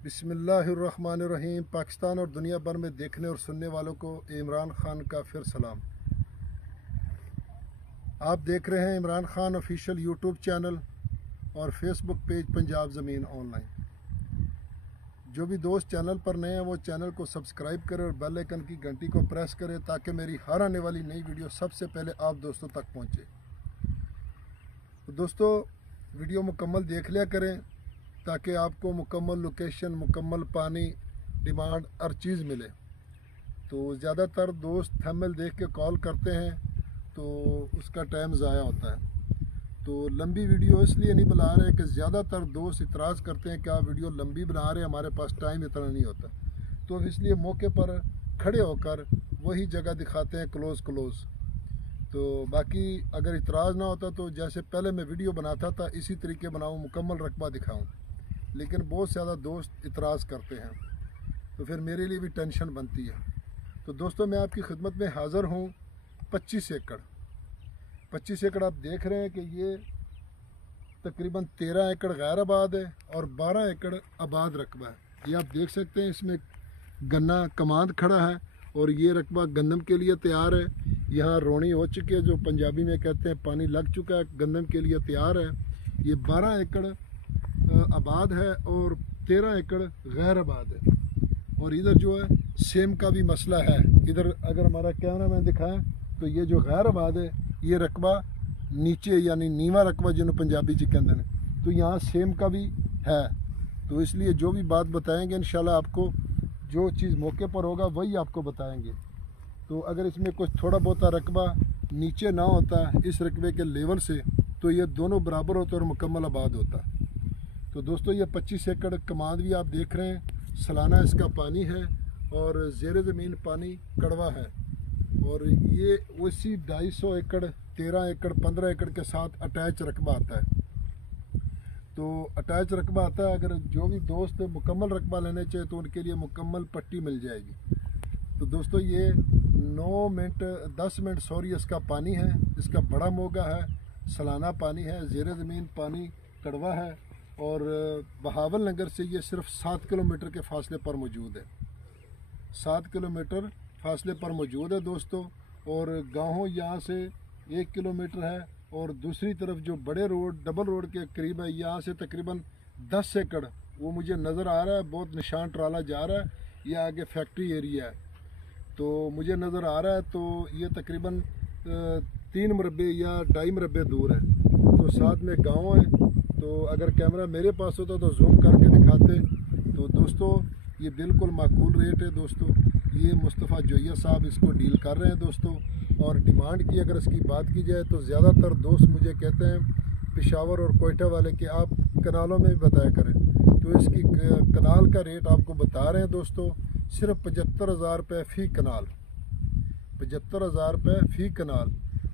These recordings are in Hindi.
बिस्मिल्लाहिर्रहमानिर्रहीम। पाकिस्तान और दुनिया भर में देखने और सुनने वालों को इमरान खान का फिर सलाम। आप देख रहे हैं Imran Khan official YouTube channel और फेसबुक पेज पंजाब ज़मीन ऑनलाइन। जो भी दोस्त चैनल पर नए हैं वो चैनल को सब्सक्राइब करें और बेल आइकन की घंटी को प्रेस करें ताकि मेरी हर आने वाली नई वीडियो सबसे पहले आप दोस्तों तक पहुंचे। तो दोस्तों वीडियो मुकम्मल देख लिया करें ताकि आपको मुकम्मल लोकेशन, मुकम्मल पानी, डिमांड हर चीज़ मिले। तो ज़्यादातर दोस्त थंबनेल देख के कॉल करते हैं तो उसका टाइम ज़ाया होता है। तो लंबी वीडियो इसलिए नहीं बना रहे कि ज़्यादातर दोस्त इतराज़ करते हैं कि आप वीडियो लंबी बना रहे हैं, हमारे पास टाइम इतना नहीं होता। तो इसलिए मौके पर खड़े होकर वही जगह दिखाते हैं क्लोज़। तो बाकी अगर इतराज़ ना होता तो जैसे पहले मैं वीडियो बनाता था इसी तरीके बनाऊँ, मुकम्मल रकबा दिखाऊँ, लेकिन बहुत ज़्यादा दोस्त इतराज़ करते हैं तो फिर मेरे लिए भी टेंशन बनती है। तो दोस्तों मैं आपकी खिदमत में हाज़िर हूँ। 25 एकड़ आप देख रहे हैं कि ये तकरीबन 13 एकड़ गैर आबाद है और 12 एकड़ आबाद रकबा है। ये आप देख सकते हैं, इसमें गन्ना कमांद खड़ा है और ये रकबा गंदम के लिए तैयार है। यहाँ रोनी हो चुकी है, जो पंजाबी में कहते हैं पानी लग चुका है, गंदम के लिए तैयार है। ये 12 एकड़ आबाद है और 13 एकड़ गैर आबाद है। और इधर जो है सेम का भी मसला है। इधर अगर हमारा कैमरा मैन दिखाएं तो ये जो गैर आबाद है ये रकबा नीचे यानी नीवा रकबा जिन्होंने पंजाबी च कहते हैं, तो यहाँ सेम का भी है। तो इसलिए जो भी बात बताएंगे इंशाल्लाह आपको जो चीज़ मौके पर होगा वही आपको बताएंगे। तो अगर इसमें कुछ थोड़ा बहुत रकबा नीचे ना होता इस रकबे के लेवल से तो ये दोनों बराबर होता और मुकम्मल आबाद होता। तो दोस्तों ये 25 एकड़ कमांद भी आप देख रहे हैं, सालाना इसका पानी है और ज़ेर ज़मीन पानी कड़वा है। और ये उसी 250 एकड़, 13 एकड़, 15 एकड़ के साथ अटैच रकबा आता है। तो अटैच रकबा आता है, अगर जो भी दोस्त मुकम्मल रकबा लेने चाहिए तो उनके लिए मुकम्मल पट्टी मिल जाएगी। तो दोस्तों ये 10 मिनट इसका पानी है, इसका बड़ा मोगा है, सालाना पानी है, ज़ेर ज़मीन पानी कड़वा है और बहावल नगर से ये सिर्फ 7 किलोमीटर के फासले पर मौजूद है। 7 किलोमीटर फासले पर मौजूद है दोस्तों। और गाँव यहाँ से 1 किलोमीटर है और दूसरी तरफ जो बड़े रोड, डबल रोड के करीब है, यहाँ से तकरीबन 10 एकड़ वो मुझे नज़र आ रहा है, बहुत निशान ट्राला जा रहा है। ये आगे फैक्ट्री एरिया है तो मुझे नज़र आ रहा है। तो ये तकरीबन 3 मुरब्बे या 2.5 मुरब्बे दूर है। तो साथ में गाँव है। तो अगर कैमरा मेरे पास होता तो जूम करके दिखाते। तो दोस्तों ये बिल्कुल माकूल रेट है दोस्तों। ये मुस्तफ़ा जोया साहब इसको डील कर रहे हैं दोस्तों। और डिमांड की अगर इसकी बात की जाए तो ज़्यादातर दोस्त मुझे कहते हैं पेशावर और कोयटा वाले कि आप कनालों में भी बताया करें। तो इसकी कनाल का रेट आपको बता रहे हैं दोस्तों, सिर्फ 75,000 रुपये फ़ी कनाल, 75,000 रुपये फ़ी कनाल।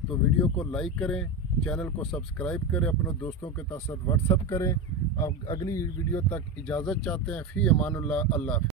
तो वीडियो को लाइक करें, चैनल को सब्सक्राइब करें, अपने दोस्तों के साथ व्हाट्सअप करें। आप अगली वीडियो तक इजाज़त चाहते हैं। फ़ी अमानुल्लाह, अल्लाह।